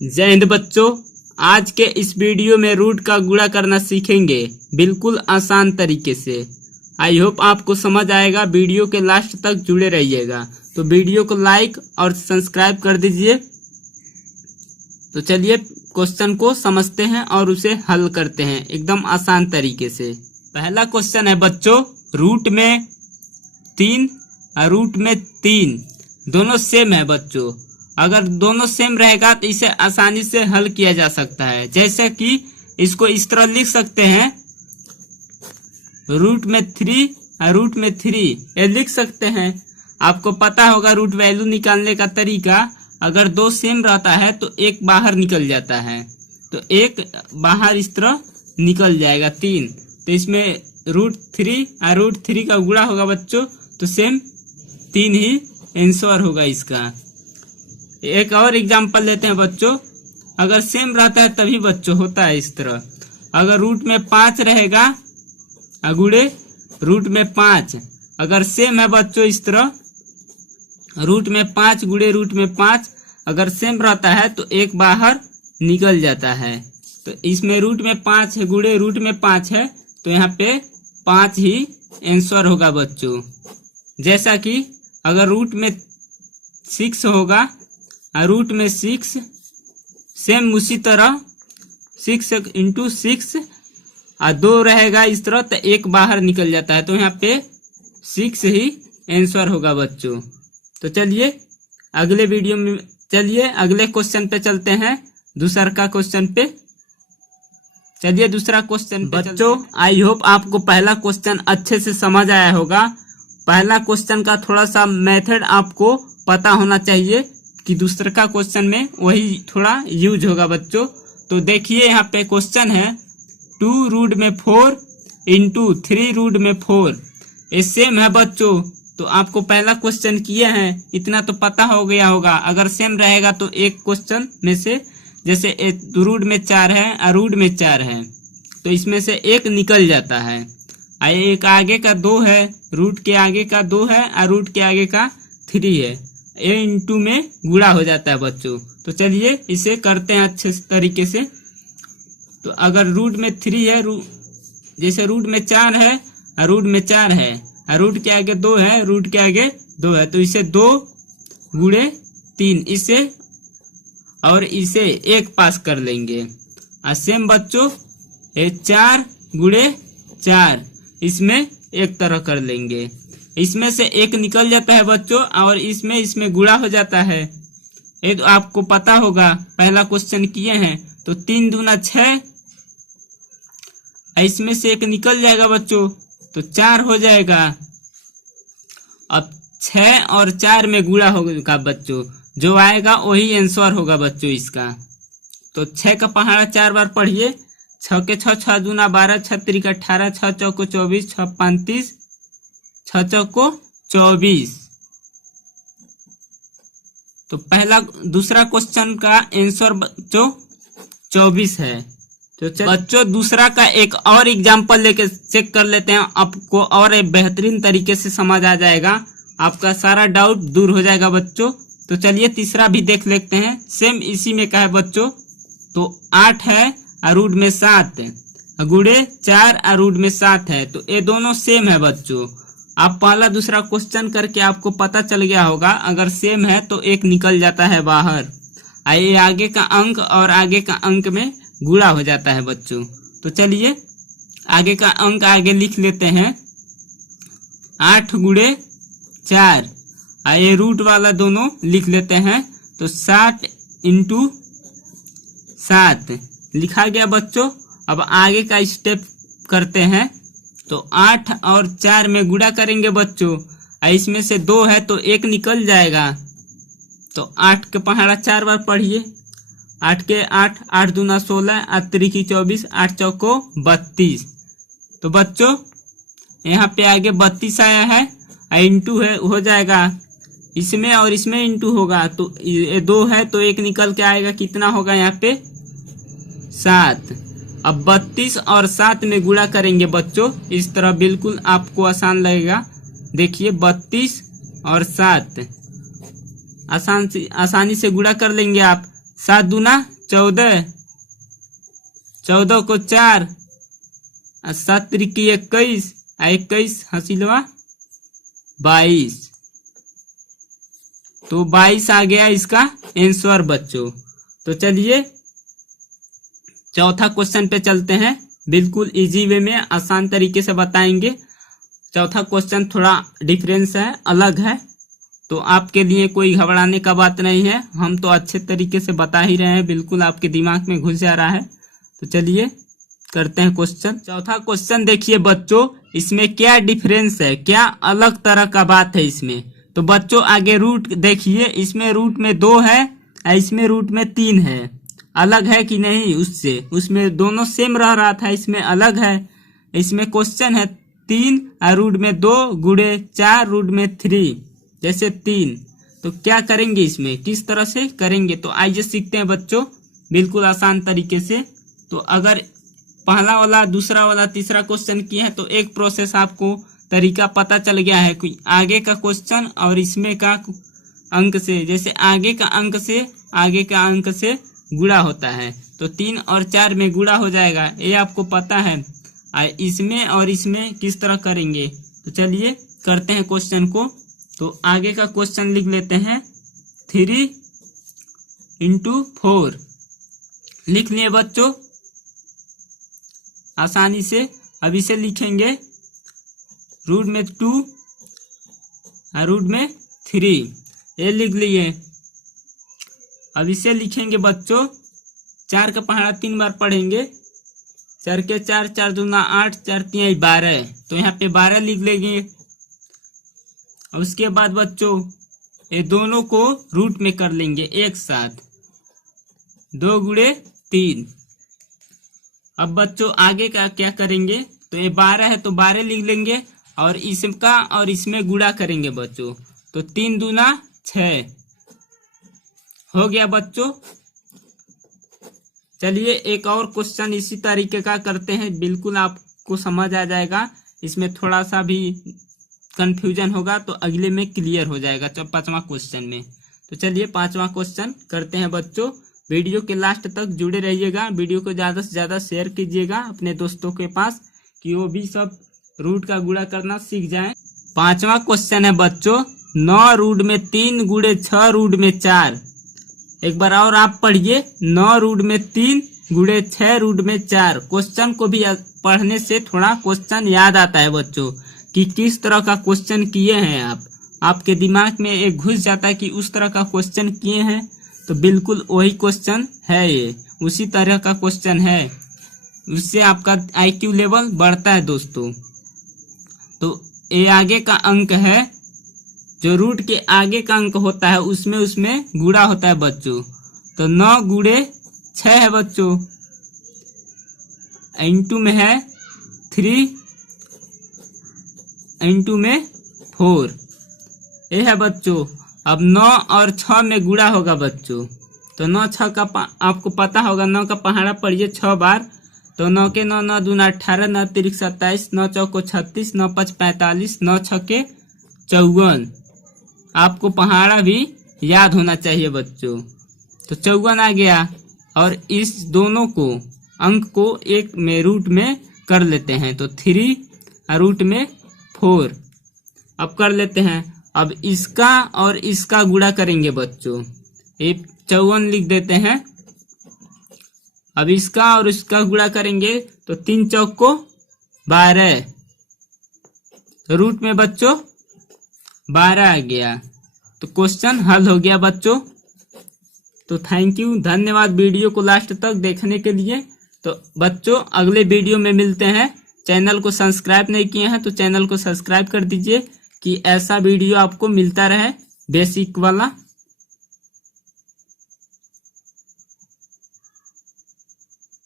जय हिंद बच्चों। आज के इस वीडियो में रूट का गुणा करना सीखेंगे बिल्कुल आसान तरीके से। आई होप आपको समझ आएगा। वीडियो के लास्ट तक जुड़े रहिएगा। तो वीडियो को लाइक और सब्सक्राइब कर दीजिए। तो चलिए क्वेश्चन को समझते हैं और उसे हल करते हैं एकदम आसान तरीके से। पहला क्वेश्चन है बच्चों, रूट में 3 और रूट में 3 दोनों सेम है बच्चों। अगर दोनों सेम रहेगा तो इसे आसानी से हल किया जा सकता है। जैसे कि इसको इस तरह लिख सकते हैं, रूट में 3 और रूट में 3 ये लिख सकते हैं। आपको पता होगा रूट वैल्यू निकालने का तरीका। अगर दो सेम रहता है तो एक बाहर निकल जाता है, तो एक बाहर इस तरह निकल जाएगा 3। तो इसमें रूट 3 और रूट 3 का गुणा होगा बच्चों, तो सेम 3 ही आंसर होगा इसका। एक और एग्जांपल लेते हैं बच्चों। अगर सेम रहता है तभी बच्चों होता है इस तरह। अगर रूट में 5 रहेगा गुणे रूट में 5, अगर सेम है बच्चों इस तरह, रूट में 5 गुणे रूट में 5 अगर सेम रहता है तो एक बाहर निकल जाता है। तो इसमें रूट में 5 है गुणे रूट में 5 है, तो यहाँ पे 5 ही आंसर होगा बच्चों। जैसा कि अगर रूट में 6 होगा और रूट में 6 सेम उसी तरह 6 इंटू 6 और 2 रहेगा इस तरह, तो एक बाहर निकल जाता है, तो यहाँ पे 6 ही आंसर होगा बच्चों। तो चलिए अगले क्वेश्चन पे चलते हैं, दूसरा का क्वेश्चन पे। चलिए दूसरा क्वेश्चन पे बच्चों, आई होप आपको पहला क्वेश्चन अच्छे से समझ आया होगा। पहला क्वेश्चन का थोड़ा सा मेथड आपको पता होना चाहिए कि दूसरा का क्वेश्चन में वही थोड़ा यूज होगा बच्चों। तो देखिए यहाँ पे क्वेश्चन है 2 रूट में 4 इंटू 3 रूट में 4 ये सेम है बच्चों। तो आपको पहला क्वेश्चन किए हैं, इतना तो पता हो गया होगा। अगर सेम रहेगा तो एक क्वेश्चन में से, जैसे रूट में 4 है और रूट में 4 है, तो इसमें से एक निकल जाता है। एक आगे का 2 है, रूट के आगे का 2 है और रूट के आगे का 3 है, ए इंटू में गुणा हो जाता है बच्चों। तो चलिए इसे करते हैं अच्छे तरीके से। तो अगर रूट में 3 है, जैसे रूट में 4 है और रूट में 4 है और रूट के आगे 2 है, रूट के आगे 2 है, तो इसे 2 गुणे 3 इसे और इसे एक पास कर लेंगे। और सेम बच्चों ये 4 गुणे 4 इसमें एक तरह कर लेंगे। इसमें से एक निकल जाता है बच्चों और इसमें गुणा हो जाता है। ये तो आपको पता होगा, पहला क्वेश्चन किए हैं। तो 3 दूना 6, इसमें से एक निकल जाएगा बच्चों, तो 4 हो जाएगा। अब 6 और 4 में गुणा होगा बच्चों, जो आएगा वही आंसर होगा बच्चों इसका। तो 6 का पहाड़ा 4 बार पढ़िए। 6 के 6, 6 दूना 12, 6 त्रिक 18, 6 चौको 24, 6 35, 6 चौको 24। तो दूसरा क्वेश्चन का आंसर बच्चों 24 है। तो बच्चों दूसरा का एक और एग्जांपल लेके चेक कर लेते हैं, आपको और एक बेहतरीन तरीके से समझ आ जाएगा, आपका सारा डाउट दूर हो जाएगा बच्चों। तो चलिए तीसरा भी देख लेते हैं, सेम इसी में का है बच्चों। तो 8 है और रूट में 7 गुणे 4 और रूट में 7 है, तो ये दोनों सेम है बच्चों। आप पहला दूसरा क्वेश्चन करके आपको पता चल गया होगा, अगर सेम है तो एक निकल जाता है बाहर, ये आगे का अंक और आगे का अंक में गुणा हो जाता है बच्चों। तो चलिए आगे का अंक आगे लिख लेते हैं, 8 गुणे 4, ये रूट वाला दोनों लिख लेते हैं। तो 60 इंटू 7 लिखा गया बच्चों। अब आगे का स्टेप करते हैं। तो 8 और 4 में गुणा करेंगे बच्चों, इसमें से 2 है तो एक निकल जाएगा। तो 8 के पहाड़ा 4 बार पढ़िए। 8 के 8, 8 दूना 16, 8 त्रिकी 24, 8 चौको 32। तो बच्चों यहाँ पे आगे 32 आया है, इंटू है हो जाएगा, इसमें और इसमें इंटू होगा, तो ये 2 है तो एक निकल के आएगा, कितना होगा यहाँ पे 7। अब 32 और 7 में गुणा करेंगे बच्चों, इस तरह बिल्कुल आपको आसान लगेगा। देखिए 32 और 7 आसानी से गुणा कर लेंगे आप, 7 दूना 14, 14 को 4, 7 त्रिकी 21, 21 हसीलवा 22। तो 22 आ गया इसका आंसर बच्चों। तो चलिए चौथा क्वेश्चन पे चलते हैं, बिल्कुल इजी वे में आसान तरीके से बताएंगे। चौथा क्वेश्चन थोड़ा डिफरेंस है, अलग है, तो आपके लिए कोई घबराने का बात नहीं है। हम तो अच्छे तरीके से बता ही रहे हैं, बिल्कुल आपके दिमाग में घुस जा रहा है। तो चलिए करते हैं क्वेश्चन। चौथा क्वेश्चन देखिए बच्चों, इसमें क्या डिफरेंस है, क्या अलग तरह का बात है इसमें। तो बच्चों आगे रूट देखिए, इसमें रूट में 2 है, इसमें रूट में 3 है। अलग है कि नहीं उससे, उसमें दोनों सेम रह रहा था, इसमें अलग है। इसमें क्वेश्चन है 3 और रूट में 2 गुणे 4 रूट में 3, जैसे 3। तो क्या करेंगे इसमें, किस तरह से करेंगे, तो आइए सीखते हैं बच्चों बिल्कुल आसान तरीके से। तो अगर पहला वाला, दूसरा वाला, तीसरा क्वेश्चन किए हैं तो एक प्रोसेस आपको तरीका पता चल गया है कि आगे का क्वेश्चन और इसमें का अंक से, जैसे आगे का अंक से आगे का अंक से गुणा होता है, तो 3 और 4 में गुणा हो जाएगा, ये आपको पता है। इसमें और इसमें किस तरह करेंगे, तो चलिए करते हैं क्वेश्चन को। तो आगे का क्वेश्चन लिख लेते हैं, 3 × 4 लिख लिए बच्चों आसानी से। अब इसे लिखेंगे रूट में 2 और रूट में 3, ये लिख लिए। अब इसे लिखेंगे बच्चों, 4 का पहाड़ा 3 बार पढ़ेंगे, 4 के 4, 4 दूना 8, 4 3 12, तो यहाँ पे 12 लिख लेंगे। और उसके बाद बच्चों ये दोनों को रूट में कर लेंगे एक साथ, 2 गुणे 3। अब बच्चों आगे का क्या करेंगे, तो ये 12 है तो 12 लिख लेंगे और इसका और इसमें गुणा करेंगे बच्चों, तो 3 दूना 6 हो गया बच्चों। चलिए एक और क्वेश्चन इसी तरीके का करते हैं, बिल्कुल आपको समझ आ जाएगा। इसमें थोड़ा सा भी कंफ्यूजन होगा तो अगले में क्लियर हो जाएगा, तो 5वां क्वेश्चन में। तो चलिए 5वां क्वेश्चन करते हैं बच्चों। वीडियो के लास्ट तक जुड़े रहिएगा, वीडियो को ज़्यादा से ज़्यादा शेयर कीजिएगा अपने दोस्तों के पास, कि वो भी सब रूट का गुणा करना सीख जाएं। 5वां क्वेश्चन है बच्चों, 9 रूट में 3 गुणे 6 रूट में 4। एक बार और आप पढ़िए, 9 रूट में 3 गुणे 6 रूट में 4। क्वेश्चन को भी पढ़ने से थोड़ा क्वेश्चन याद आता है बच्चों, कि किस तरह का क्वेश्चन किए हैं आपके दिमाग में एक घुस जाता है कि उस तरह का क्वेश्चन किए हैं, तो बिल्कुल वही क्वेश्चन है, ये उसी तरह का क्वेश्चन है। उससे आपका IQ लेवल बढ़ता है दोस्तों। तो ये आगे का अंक है, जो रूट के आगे का अंक होता है उसमें गुणा होता है बच्चों। तो 9 गुणे 6 है बच्चों, इंटू में है 3, इंटू में 4, ये है बच्चों। अब 9 और 6 में गुणा होगा बच्चों, तो 9 6 का आपको पता होगा, 9 का पहाड़ा पढ़िए 6 बार, तो 9 के 9, 9 दूना 18, 9 3 27, 9 चौको 36, 9 5 45, 9 6 54। आपको पहाड़ा भी याद होना चाहिए बच्चों। तो 54 आ गया, और इस दोनों को अंक को एक में रूट में कर लेते हैं, तो 3 और रूट में 4। अब कर लेते हैं, अब इसका और इसका गुणा करेंगे बच्चों, ये 54 लिख देते हैं। अब इसका और इसका गुणा करेंगे तो 3 चौको 12, रूट में बच्चों 12 आ गया। तो क्वेश्चन हल हो गया बच्चों। तो थैंक यू, धन्यवाद वीडियो को लास्ट तक देखने के लिए। तो बच्चों अगले वीडियो में मिलते हैं। चैनल को सब्सक्राइब नहीं किए हैं तो चैनल को सब्सक्राइब कर दीजिए, कि ऐसा वीडियो आपको मिलता रहे बेसिक वाला।